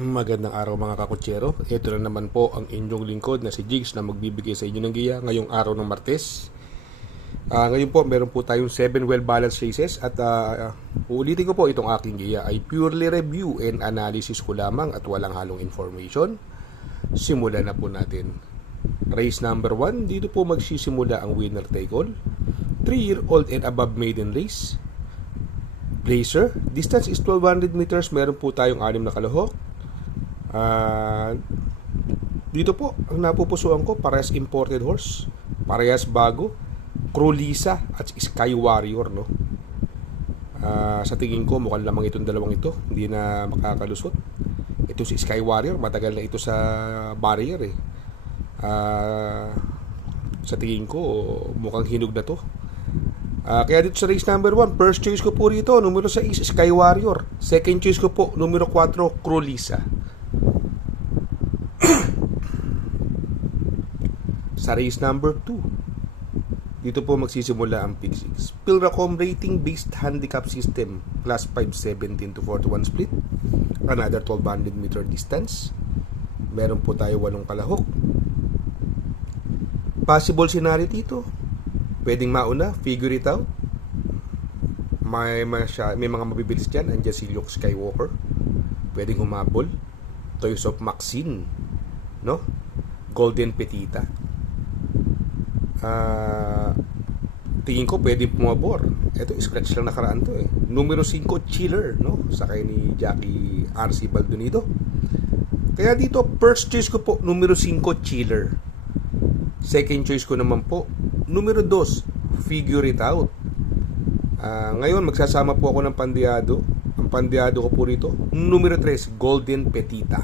Magandang araw mga kakutsero. Ito na naman po ang inyong lingkod na si Jigs na magbibigay sa inyo ng giya ngayong araw ng Martes. Ngayon po meron po tayong 7 well-balanced races at uulitin ko po itong aking giya ay purely review and analysis ko lamang at walang halong information. Simulan na po natin. Race number 1, dito po magsisimula ang winner take all. 3-year-old and above maiden race. Blazer, distance is 1200 meters, meron po tayong 6 na kalahok. Dito po ang napupusuan ko, parehas imported horse, parehas bago, Crulisa at Sky Warrior, no? Sa tingin ko mukhang lamang itong dalawang ito, hindi na makakalusot. Ito si Sky Warrior, matagal na ito sa barrier eh. Sa tingin ko mukhang hinog na to. Kaya dito sa race number 1, first choice ko po rito numero 6 Sky Warrior, second choice ko po numero 4 Crulisa. Sa race number 2, dito po magsisimula ang Pick 6. Pilracom rating based handicap system, class 5 17 to 41 split, another 1200 meter distance, meron po tayo 8 kalahok. Possible scenario dito, pwedeng mauna, figure it out. May mga mabibilis dyan. Andiyan si Luke Skywalker, pwedeng humabol. Toys of Maxine, no? Golden Petita. Tingin ko pwedeng pumabor. Ito, scratch lang nakaraan to eh. Numero 5 Chiller, no? Sakay ni Jackie RC Baldonado. Kaya dito, first choice ko po numero 5 Chiller. Second choice ko naman po numero 2 Figure It Out. Ngayon magsasama po ako ng pandiado. Ang pandiado ko po rito numero 3 Golden Petita.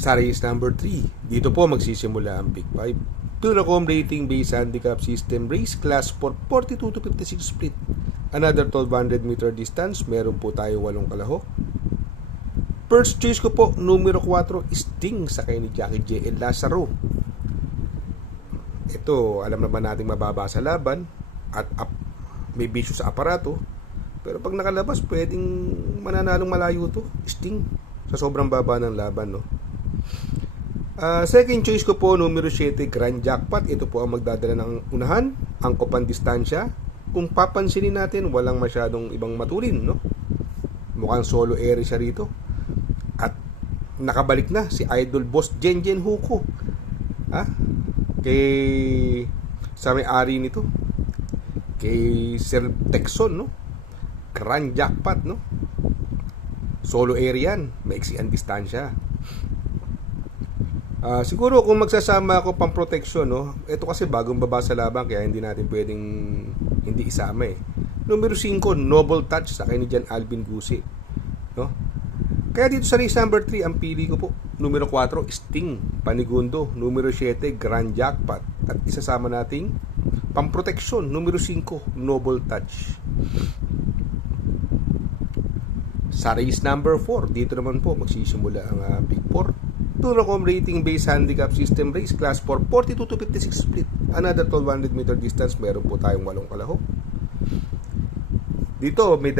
Sa race number 3, dito po magsisimula ang Big 5. Pilracom rating based handicap system, race class for 42 to 56 split, another 1200 meter distance, meron po tayo 8 kalahok. First choice ko po numero 4 Sting, sakay ni Jackie J.L. Lazaro. Ito, alam naman natin mababa sa laban at may bisyo sa aparato, pero pag nakalabas pwedeng mananalong malayo to Sting sa sobrang baba ng laban, no? Second choice ko po numero 7 Grand Jackpot. Ito po ang magdadala ng unahan, angko pandistansya. Kung papansinin natin, walang masyadong ibang matulin, no? Mukhang solo airy siya rito. At nakabalik na si Idol Boss Jenjen Huko, sa may-ari nito, kay Sir Texon, no? Grand Jackpot, no? Solo airy yan, maiksi ang distansya. Siguro kung magsasama ako pang protection, no? Ito kasi bagong baba sa laban, kaya hindi natin pwedeng hindi isama eh. Numero 5 Noble Touch, sa ni Jan Alvin Gusi, no? Kaya dito sa race number 3, ang pili ko po numero 4 Sting Panigundo, numero 7 Grand Jackpot, at isasama nating pang protection numero 5 Noble Touch. Sa race number 4, dito naman po magsisimula ang Big 4. Pilracom rating based handicap system, race class for 42 to 56 split, another 1200 meter distance, meron po tayong 8 kalahok. Dito may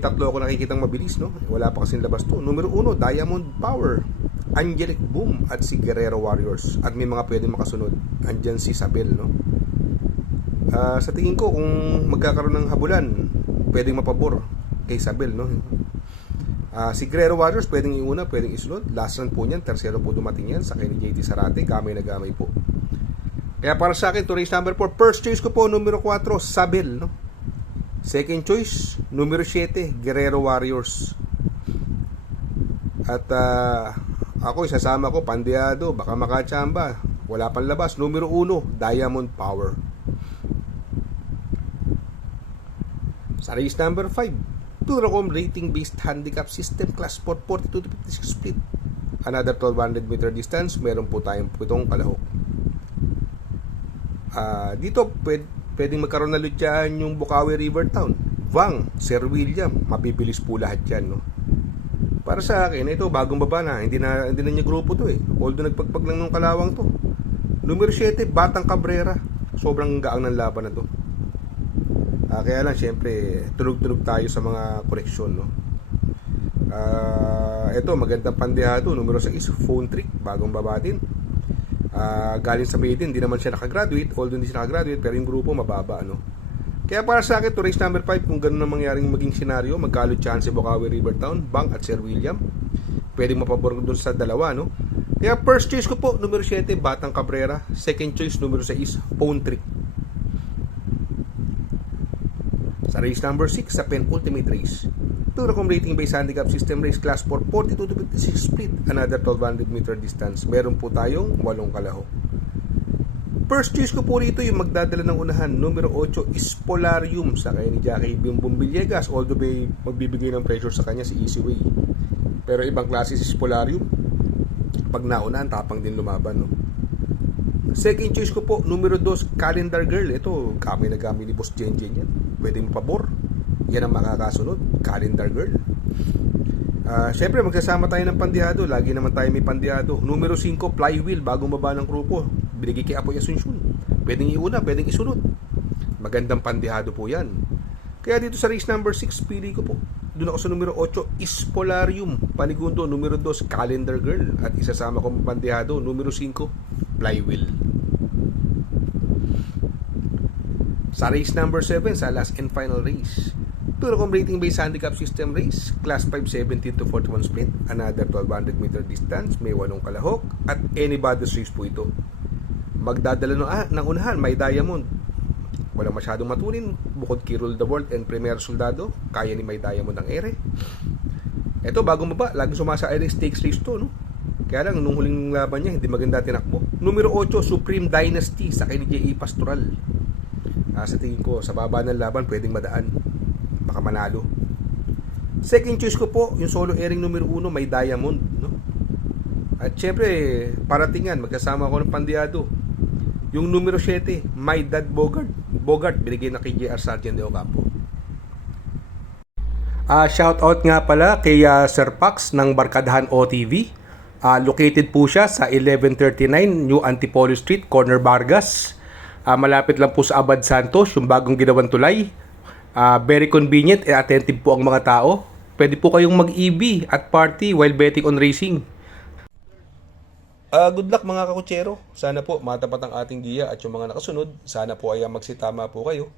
tatlo ako nakikitang mabilis, no? Wala pa kasing labas to. Numero 1 Diamond Power, Angelic Boom at si Guerrero Warriors, at may mga pwedeng makasunod. Andyan si Sabel, no? Sa tingin ko kung magkakaroon ng habulan, pwedeng mapabor kay Sabel, no? Si Guerrero Warriors pwedeng iuna, pwedeng isunod. Last run po niyan, tercero po dumating yan, sakay ni JT Sarate, gamay na gamay po. Kaya para sa akin, to race number 4, first choice ko po numero 4 Sabel, no? Second choice numero 7 Guerrero Warriors. At ako isasama ko pandiado, baka makachamba, wala pang labas, numero 1 Diamond Power. Sa race number 5, Pilracom rating based handicap system, class 4 42 to 56 split, another 1200 meter distance, meron po tayong 7 kalahok. Dito pwedeng magkaroon na lutyan yung Bukawi River Town, Vang, Sir William, mabibilis po lahat yan, no? Para sa akin, ito bagong baba na, hindi na niya grupo to eh, although nagpagpag lang ng kalawang to. Numero 7 Batang Cabrera, sobrang gaang ng laban na to. Kaya lang, syempre, tulog-tulog tayo sa mga koleksyon, no? Ito, magandang pandehado, numero 6, phone trick, bagong baba din. Galing sa maiden, hindi naman siya nakagraduate, although hindi siya nakagraduate, pero yung grupo mababa, no? Kaya para sa akin, to race number 5, kung ganun ang mangyaring maging senaryo, magkalo chance Bukawi Rivertown, Bank at Sir William. Pwedeng mapabor dun sa dalawa, no? Kaya first choice ko po, numero 7, Batang Cabrera. Second choice, numero 6, phone trick. Sa race number 6, sa penultimate race, Turacom rating based handicap system race class for 42 to 56 split, another 1200 meter distance. Meron po tayong 8 kalahok. First choice ko po rito yung magdadala ng unahan, numero 8, Spolarium, sa kaya ni Jackie Bimbong Villegas, although may magbibigay ng pressure sa kanya si Easy Way. Pero ibang klase si Spolarium, pag naunaan, tapang din lumaban, no? Second choice ko po, numero 2, Calendar Girl. Ito, kami na kami ni Boss Jenjen yan. Pwede mapabor. Yan ang makakasunod, Calendar Girl. Siyempre, magsasama tayo ng pandihado. Lagi naman tayo may pandihado. Numero 5, Flywheel, bagong baba ng grupo. Binigay kay Apoy Asuncion. Pwedeng iuna, pwedeng isunod. Magandang pandihado po yan. Kaya dito sa race number 6, pili ko po. Doon ako sa numero 8, Spolarium. Panigundo, numero 2, Calendar Girl. At isasama ko pandihado, numero 5, Flywheel. Sa race number 7, sa last and final race, Turacom rating based handicap system race, class 5, 17 to 41 split, another 1200 meter distance, may 8 kalahok, at anybody's race po ito. Magdadala ng unahan, may Diamond. Walang masyadong matunin, bukod kay Rule the World and Premier Soldado, kaya ni may Diamond ang ere. Ito, bagong baba, laging sumasa ere stakes race to, no? Kaya lang, nung huling laban niya, hindi maganda tinakbo. Numero 8, Supreme Dynasty, sa kay ni J.E. Pastoral. Sa tingin ko, sa baba ng laban, pwedeng madaan. Baka manalo. Second choice ko po, yung solo airing numero 1, may Diamond, no? At syempre, paratingan, magkasama ko ng pandiyado. Yung numero 7, My Dad Bogart, binigay na kay J.R. Sargent de Ocampo. Shout out nga pala kay Sir Pax ng Barkadahan OTV. Located po siya sa 1139 New Antipolo Street, Corner Vargas. Malapit lang po sa Abad Santos, yung bagong ginawang tulay. Very convenient and attentive po ang mga tao. Pwede po kayong mag-EB at party while betting on racing. Good luck mga kakutsero. Sana po matapat ang ating giya at yung mga nakasunod. Sana po ay magsitama po kayo.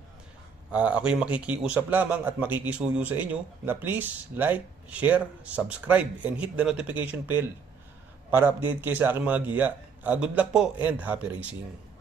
Ako yung makikiusap lamang at makikisuyo sa inyo na please like, share, subscribe, and hit the notification bell para update kayo sa aking mga giya. Good luck po and happy racing.